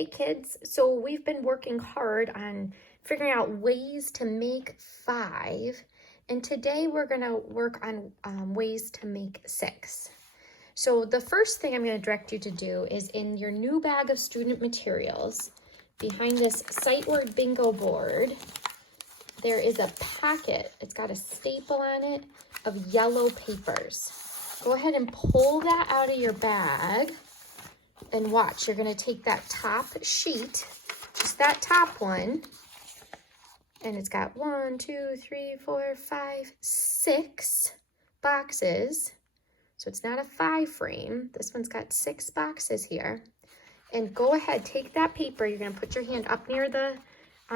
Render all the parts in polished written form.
Hey kids, so we've been working hard on figuring out ways to make 5, and today we're going to work on ways to make 6. So the first thing I'm going to direct you to do is in your new bag of student materials, behind this sight word bingo board, there is a packet. It's got a staple on it of yellow papers. Go ahead and pull that out of your bag. And watch, you're going to take that top sheet, just that top one, and it's got 1, 2, 3, 4, 5, 6 boxes. So it's not a 5 frame. This one's got 6 boxes here. And go ahead, take that paper. You're going to put your hand up near the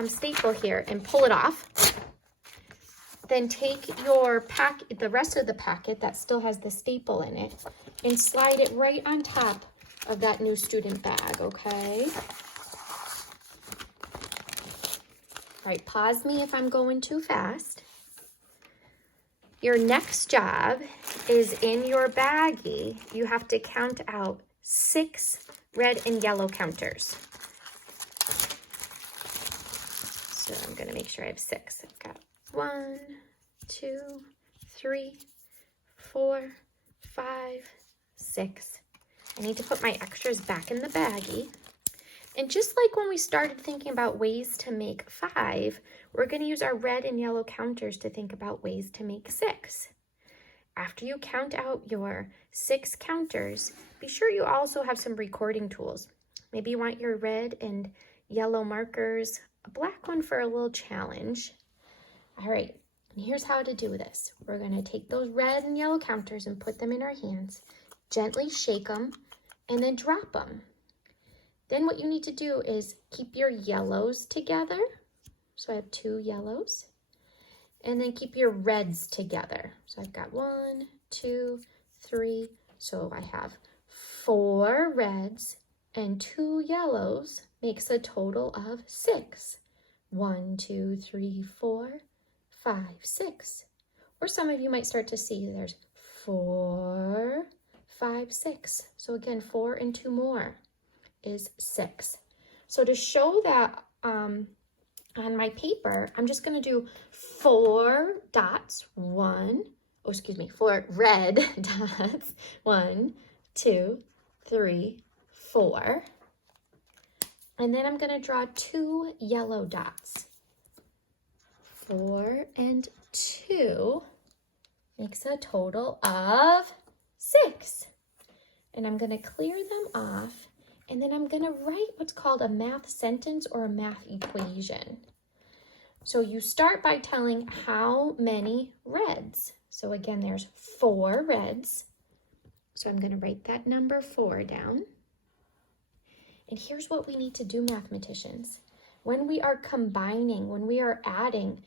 staple here and pull it off. Then take your the rest of the packet that still has the staple in it, and slide it right on top of that new student bag, okay? All right, pause me if I'm going too fast. Your next job is in your baggie. You have to count out 6 red and yellow counters. So I'm gonna make sure I have 6. I've got 1, 2, 3, 4, 5, 6. I need to put my extras back in the baggie. And just like when we started thinking about ways to make 5, we're going to use our red and yellow counters to think about ways to make 6. After you count out your 6 counters, be sure you also have some recording tools. Maybe you want your red and yellow markers, a black one for a little challenge. All right, and here's how to do this. We're going to take those red and yellow counters and put them in our hands, gently shake them, and then drop them. Then what you need to do is keep your yellows together. So I have 2 yellows. And then keep your reds together. So I've got 1, 2, 3. So I have 4 reds and 2 yellows makes a total of 6. 1, 2, 3, 4, 5, 6. Or some of you might start to see there's 4, 5, 6. So again, 4 and 2 more is 6. So to show that on my paper, I'm just going to do 4 dots, 4 red dots, 1, 2, 3, 4. And then I'm going to draw 2 yellow dots. 4 and 2 makes a total of 6. And I'm going to clear them off, and then I'm going to write what's called a math sentence or a math equation. So you start by telling how many reds. So again, there's 4 reds. So I'm going to write that number 4 down. And here's what we need to do, mathematicians. When we are combining, when we are adding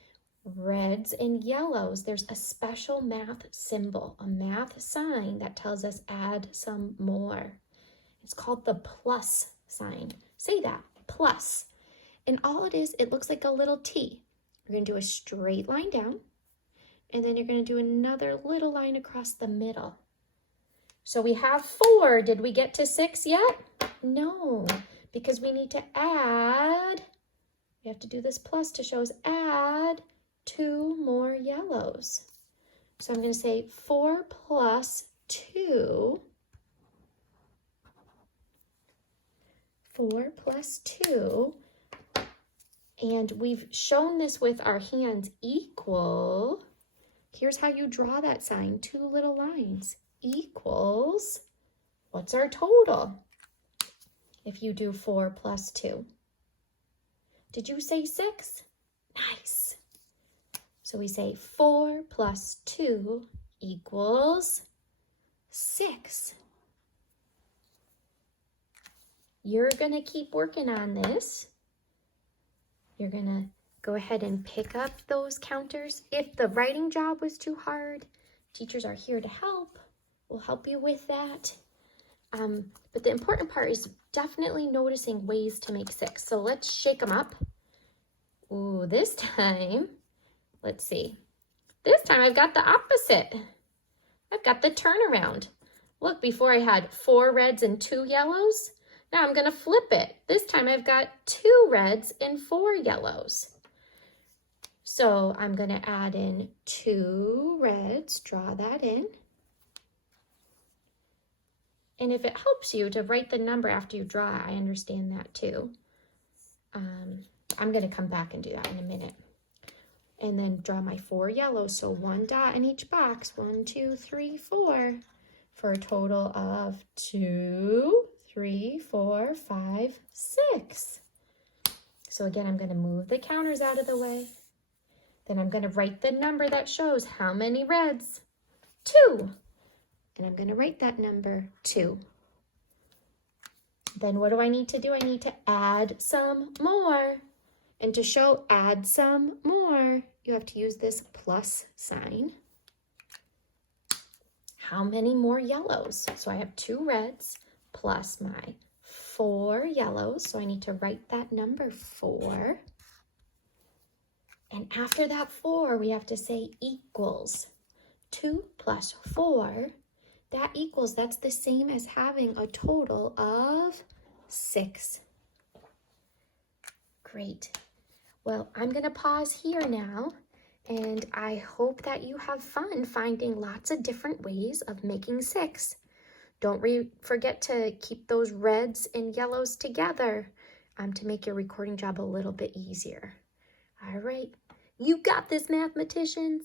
reds and yellows, there's a special math symbol, a math sign that tells us add some more. It's called the plus sign. Say that, plus. And all it is, it looks like a little T. You're going to do a straight line down, and then you're going to do another little line across the middle. So we have 4. Did we get to 6 yet? No, because we need to add. We have to do this plus to show us add 2 more yellows. So I'm going to say 4 plus 2. 4 plus 2. And we've shown this with our hands equal. Here's how you draw that sign. 2 little lines. Equals, what's our total? If you do 4 plus 2. Did you say 6? Nice. So we say 4 plus 2 equals 6. You're going to keep working on this. You're going to go ahead and pick up those counters. If the writing job was too hard, teachers are here to help. We'll help you with that. But the important part is definitely noticing ways to make 6. So let's shake them up. Ooh, this time, let's see. This time I've got the opposite. I've got the turnaround. Look, before I had 4 reds and 2 yellows. Now I'm going to flip it. This time I've got 2 reds and 4 yellows. So I'm going to add in 2 reds, draw that in. And if it helps you to write the number after you draw it, I understand that too. I'm going to come back and do that in a minute. And then draw my 4 yellows. So 1 dot in each box. 1, 2, 3, 4. For a total of 2, 3, 4, 5, 6. So again, I'm going to move the counters out of the way. Then I'm going to write the number that shows how many reds. 2. And I'm going to write that number 2. Then what do I need to do? I need to add some more. And to show add some more, you have to use this plus sign. How many more yellows? So I have 2 reds plus my 4 yellows. So I need to write that number 4. And after that 4, we have to say equals. 2 plus 4, that equals, that's the same as having a total of 6. Great. Well, I'm going to pause here now, and I hope that you have fun finding lots of different ways of making 6. Don't forget to keep those reds and yellows together to make your recording job a little bit easier. All right, you got this, mathematicians.